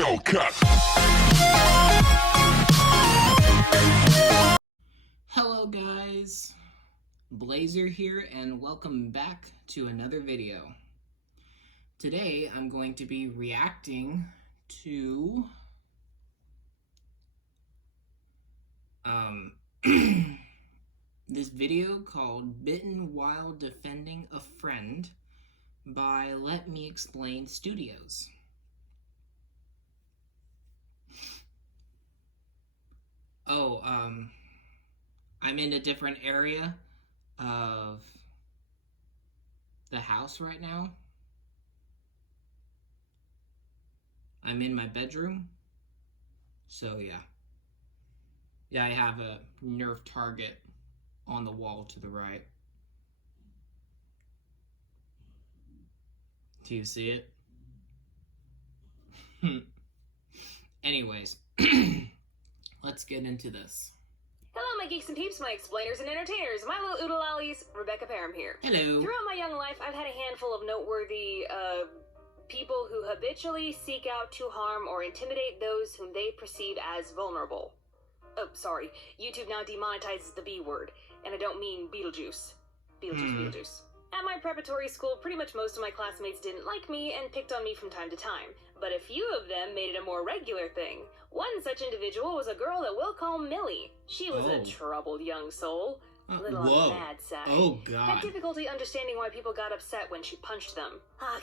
Hellcat. Hello guys, Blazer here and welcome back to another video. Today I'm going to be reacting to this video called Bitten While Defending a Friend by Let Me Explain Studios. I'm in a different area of the house right now. I'm in my bedroom. So yeah, I have a Nerf target on the wall to the right. Do you see it? Anyways, let's get into this. Hello, my geeks and peeps, my explainers and entertainers, my little oodle lollies, Rebecca Parham here. Hello. Throughout my young life, I've had a handful of noteworthy, people who habitually seek out to harm or intimidate those whom they perceive as vulnerable. Oh, sorry. YouTube now demonetizes the B word, and I don't mean Beetlejuice. Beetlejuice. At my preparatory school, pretty much most of my classmates didn't like me and picked on me from time to time, but a few of them made it a more regular thing. One such individual was a girl that we'll call Millie. She was a troubled young soul, a little on the mad side. Oh, God. Had difficulty understanding why people got upset when she punched them.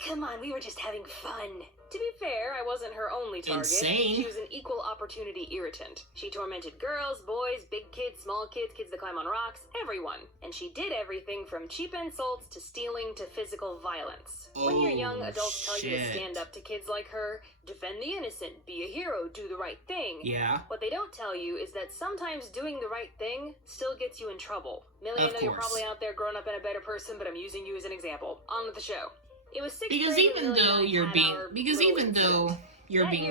Come on, we were just having fun. To be fair, I wasn't her only target. Insane. She was an equal opportunity irritant. She tormented girls, boys, big kids, small kids, kids that climb on rocks, everyone. And she did everything from cheap insults to stealing to physical violence. When you're young, adults tell you to stand up to kids like her, defend the innocent, be a hero, do the right thing. Yeah. What they don't tell you is that sometimes doing the right thing still gets you in trouble. Millie, I know you're probably out there growing up in a better person, but I'm using you as an example. On with the show. It was sixth Because grade even though you're being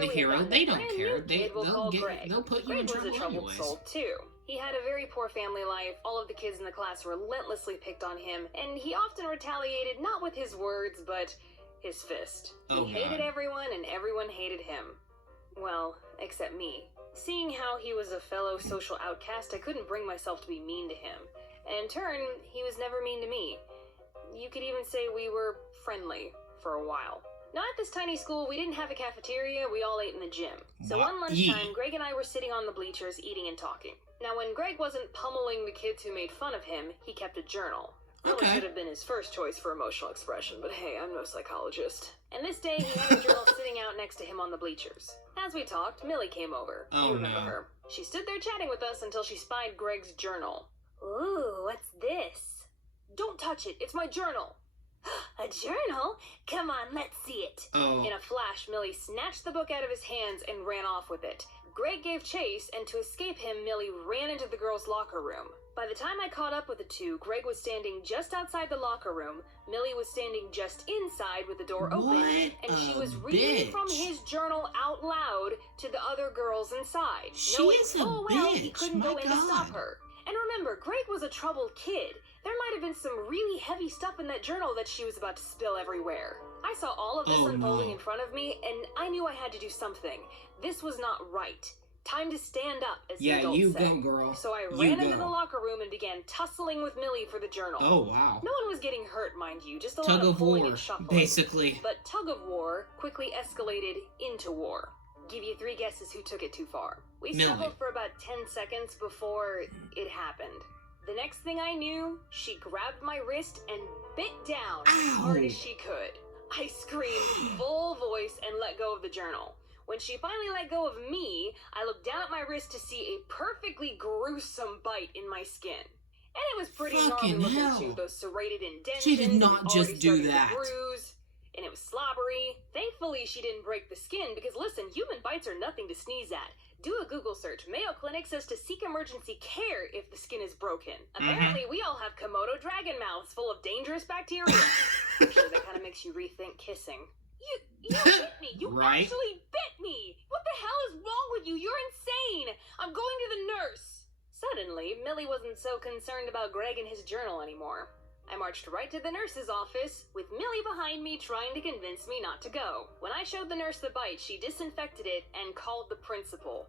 the hero, they don't care. They'll put you in trouble anyways. Soul too. He had a very poor family life. All of the kids in the class relentlessly picked on him, and he often retaliated not with his words, but his fist. He hated everyone, and everyone hated him. Well, except me. Seeing how he was a fellow social outcast, I couldn't bring myself to be mean to him. And in turn, he was never mean to me. You could even say we were friendly for a while. Now at this tiny school, we didn't have a cafeteria, we all ate in the gym. So one lunchtime, Greg and I were sitting on the bleachers eating and talking. Now when Greg wasn't pummeling the kids who made fun of him, he kept a journal. Really should have been his first choice for emotional expression, but hey, I'm no psychologist. And this day, he had a journal sitting out next to him on the bleachers. As we talked, Millie came over. You remember her. She stood there chatting with us until she spied Greg's journal. Ooh, what's this? Don't touch it, it's my journal. A journal? Come on, let's see it. In a flash, Millie snatched the book out of his hands and ran off with it. Greg gave chase, and to escape him, Millie ran into the girls' locker room. By the time I caught up with the two, Greg was standing just outside the locker room, Millie was standing just inside with the door open, and she was reading from his journal out loud to the other girls inside, knowing full well he couldn't go in to stop her. And remember, Greg was a troubled kid. There might have been some really heavy stuff in that journal that she was about to spill everywhere. I saw all of this unfolding in front of me, and I knew I had to do something. This was not right. Time to stand up, as the adults say. Go, girl. So I ran into the locker room and began tussling with Millie for the journal. Oh, wow. No one was getting hurt, mind you, just a lot of pulling and shuffling. Basically. But tug of war quickly escalated into war. Give you 3 guesses who took it too far. We struggled for about 10 seconds before it happened. The next thing I knew, she grabbed my wrist and bit down as hard as she could. I screamed full voice and let go of the journal. When she finally let go of me, I looked down at my wrist to see a perfectly gruesome bite in my skin. And it was pretty gnarly looking too, those serrated indentions. She did not just do that. Bruise, and it was slobbery. Thankfully, she didn't break the skin because, listen, human bites are nothing to sneeze at. Do a Google search. Mayo Clinic says to seek emergency care if the skin is broken. Apparently, we all have Komodo dragon mouths full of dangerous bacteria. I'm sure that kind of makes you rethink kissing. You bit me. You actually bit me. What the hell is wrong with you? You're insane. I'm going to the nurse. Suddenly, Millie wasn't so concerned about Greg and his journal anymore. I marched right to the nurse's office, with Millie behind me trying to convince me not to go. When I showed the nurse the bite, she disinfected it and called the principal.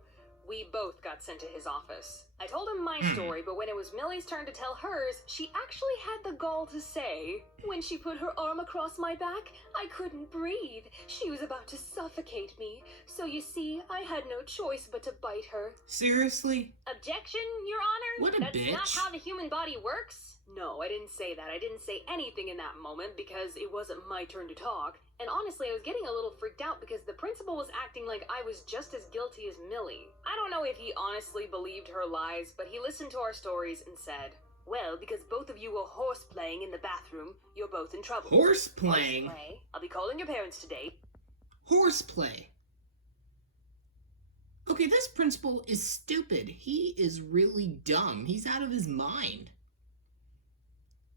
We both got sent to his office. I told him my story, but when it was Millie's turn to tell hers, she actually had the gall to say, "When she put her arm across my back, I couldn't breathe. She was about to suffocate me. So you see, I had no choice but to bite her." Seriously? Objection, Your Honor? What a That's bitch. not how the human body works. No, I didn't say that. I didn't say anything in that moment because it wasn't my turn to talk. And honestly, I was getting a little freaked out because the principal was acting like I was just as guilty as Millie. I don't know if he honestly believed her lies, but he listened to our stories and said, "Well, because both of you were horseplaying in the bathroom, you're both in trouble." Horseplaying? Horseplay? I'll be calling your parents today. Horseplay. Okay, this principal is stupid. He is really dumb. He's out of his mind.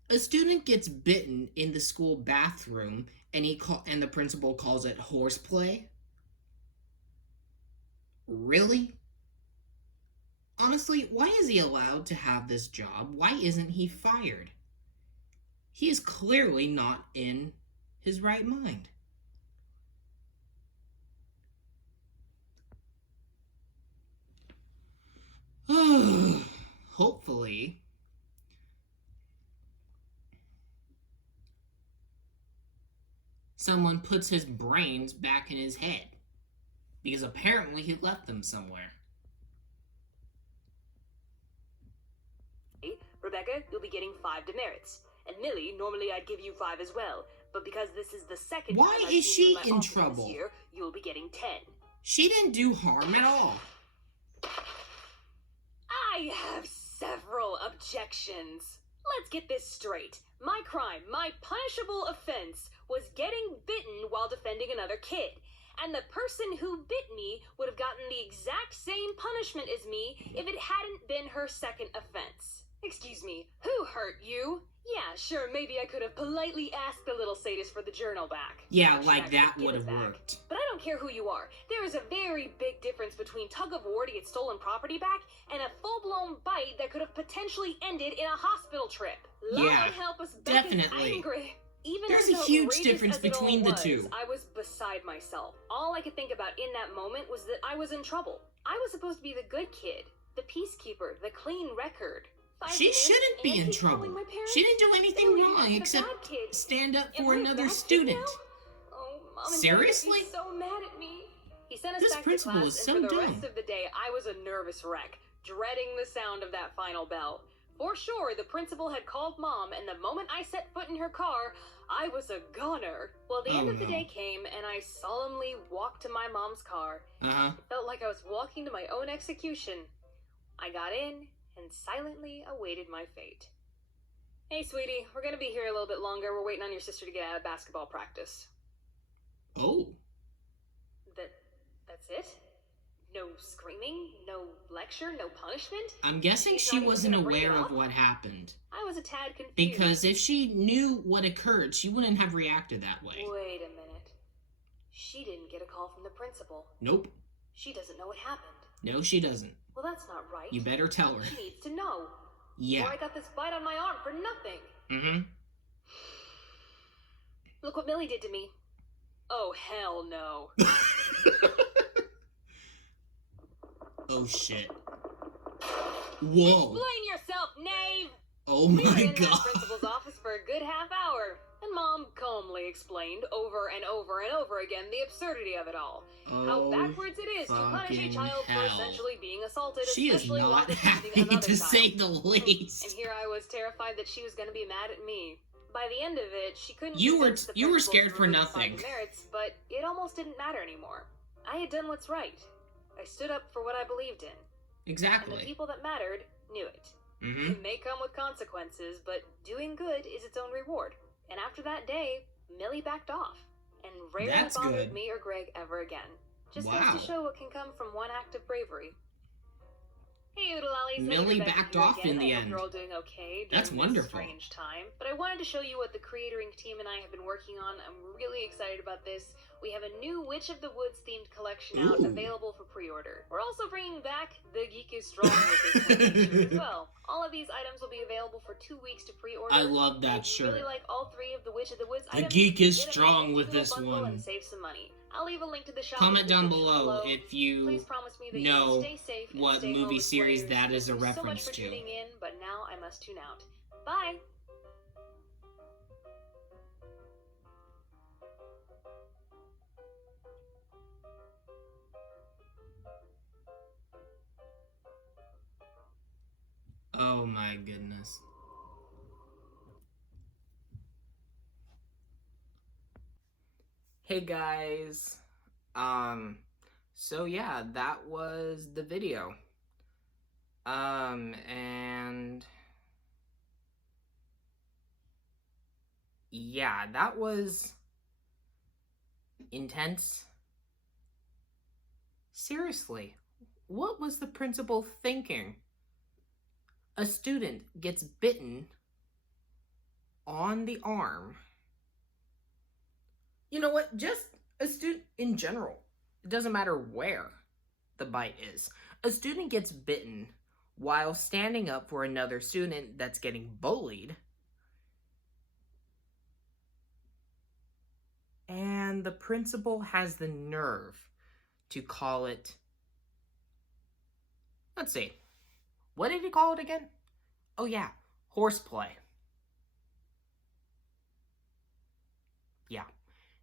A student gets bitten in the school bathroom, and the principal calls it horseplay? Really? Honestly, why is he allowed to have this job? Why isn't he fired? He is clearly not in his right mind. Hopefully, someone puts his brains back in his head, because apparently he left them somewhere. Rebecca, you'll be getting 5 demerits. And Millie, normally I'd give you 5 as well, but because this is the second Why time I've is seen you she my in office trouble? this year, you'll be getting 10. She didn't do harm at all. I have several objections. Let's get this straight. My crime, my punishable offense, was getting bitten while defending another kid. And the person who bit me would have gotten the exact same punishment as me if it hadn't been her second offense. Excuse me, who hurt you? Yeah, sure, maybe I could have politely asked the little sadist for the journal back. Yeah, like that would have worked. But I don't care who you are. There is a very big difference between tug of war to get stolen property back and a full-blown bite that could have potentially ended in a hospital trip. Yeah, Lord help us, Becca's definitely. angry. Even There's as a huge outrageous difference as it all between the was, two. I was beside myself. All I could think about in that moment was that I was in trouble. I was supposed to be the good kid, the peacekeeper, the clean record. She shouldn't be in trouble. She didn't do anything wrong except stand up for another student. Oh, Mom and Seriously? Dad are so mad at me. He sent us This back principal to class, is so and for the dumb. rest of the day, I was a nervous wreck, dreading the sound of that final bell. For sure, the principal had called Mom, and the moment I set foot in her car, I was a goner. Well, the end of the day came, and I solemnly walked to my mom's car. Uh-huh. It felt like I was walking to my own execution. I got in and silently awaited my fate. Hey, sweetie, we're gonna be here a little bit longer. We're waiting on your sister to get out of basketball practice. Oh. That's it? No screaming? No lecture? No punishment? I'm guessing She's she not even wasn't gonna bring it aware of up? what happened. I was a tad confused. Because if she knew what occurred, she wouldn't have reacted that way. Wait a minute. She didn't get a call from the principal. Nope. She doesn't know what happened. No, she doesn't. Well, that's not right. You better tell her. She needs to know. Yeah. Or I got this bite on my arm for nothing. Mm-hmm. Look what Millie did to me. Oh, hell no. Oh, shit. Whoa. Explain yourself, knave! Oh We were my in that god. principal's office for a good half hour, and Mom calmly explained over and over and over again the absurdity of it all. How Oh, backwards it is to punish a fucking child for hell. essentially being assaulted, She is especially while not defending happy another to child. say the least. And here I was terrified that she was going to be mad at me. By the end of it, she couldn't. You were convince the you were principal scared to for remove the 5 nothing. demerits, but it almost didn't matter anymore. I had done what's right. I stood up for what I believed in. And the Exactly. people that mattered knew it. Mm-hmm. It may come with consequences, but doing good is its own reward. And after that day, Millie backed off, and rarely That's bothered good. me or Greg ever again. Just Wow. goes to show what can come from one act of bravery. Hey, Oodalollies, Millie backed off in the end. I hope you're all doing okay during That's wonderful. this strange time. But I wanted to show you what the creatoring team and I have been working on. I'm really excited about this. We have a new Witch of the Woods themed collection out, available for pre-order. We're also bringing back The Geek is Strong with this shirt as well. All of these items will be available for 2 weeks to pre-order. I love that shirt. If you really like all 3 of the Witch of the Woods The items, Geek is Strong with this one. And save some money. I'll leave a link to the shop. Comment down below if you know what movie series that is a reference so much for to. tuning in, but now I must tune out. Bye! Oh my goodness. Hey guys. So yeah, that was the video. And yeah, that was intense. Seriously, what was the principal thinking? A student gets bitten on the arm. You know what? Just a student in general. It doesn't matter where the bite is. A student gets bitten while standing up for another student that's getting bullied. And the principal has the nerve to call it... Let's see. What did he call it again? Oh yeah, horseplay. Yeah,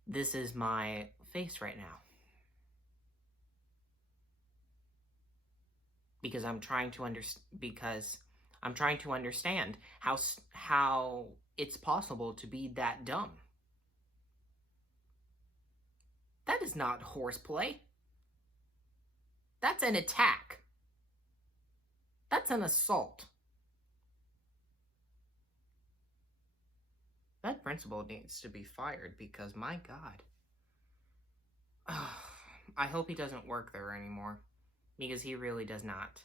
this is my face right now. Because I'm trying to understand how it's possible to be that dumb. That is not horseplay. That's an attack. That's an assault. That principal needs to be fired because, my God. I hope he doesn't work there anymore because he really does not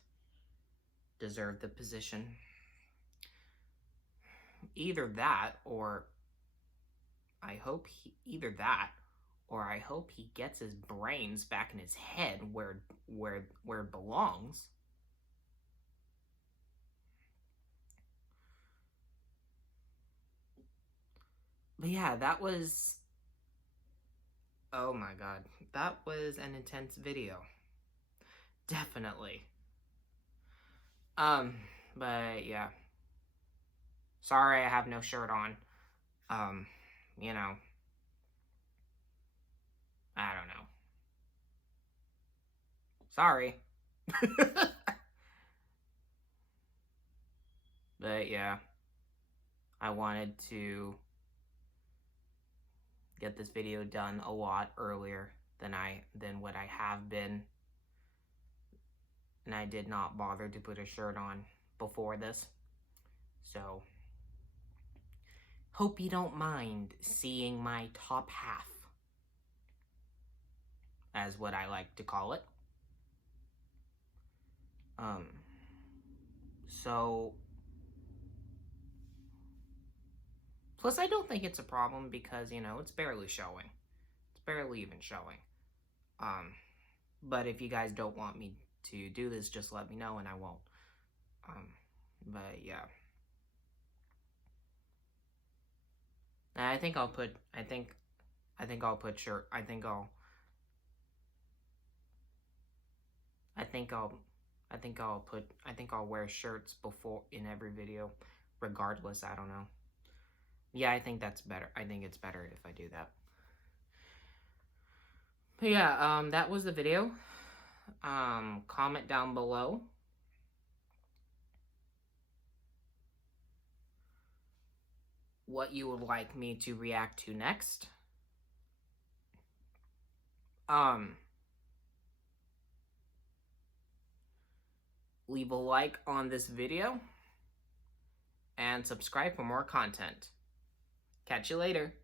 deserve the position. Either that or I hope he gets his brains back in his head where it belongs. But yeah, that was... Oh my God. That was an intense video. Definitely. But yeah. Sorry I have no shirt on. You know. I don't know. Sorry. But yeah. I wanted to get this video done a lot earlier than what I have been. And I did not bother to put a shirt on before this. So, hope you don't mind seeing my top half, as what I like to call it. So, plus I don't think it's a problem because, you know, it's barely showing. It's barely even showing. But if you guys don't want me to do this, just let me know and I won't. But yeah. And I think I'll put I'll wear shirts before in every video, regardless. I don't know. Yeah, I think that's better. I think it's better if I do that. But yeah, that was the video. Comment down below what you would like me to react to next. Leave a like on this video and subscribe for more content. Catch you later.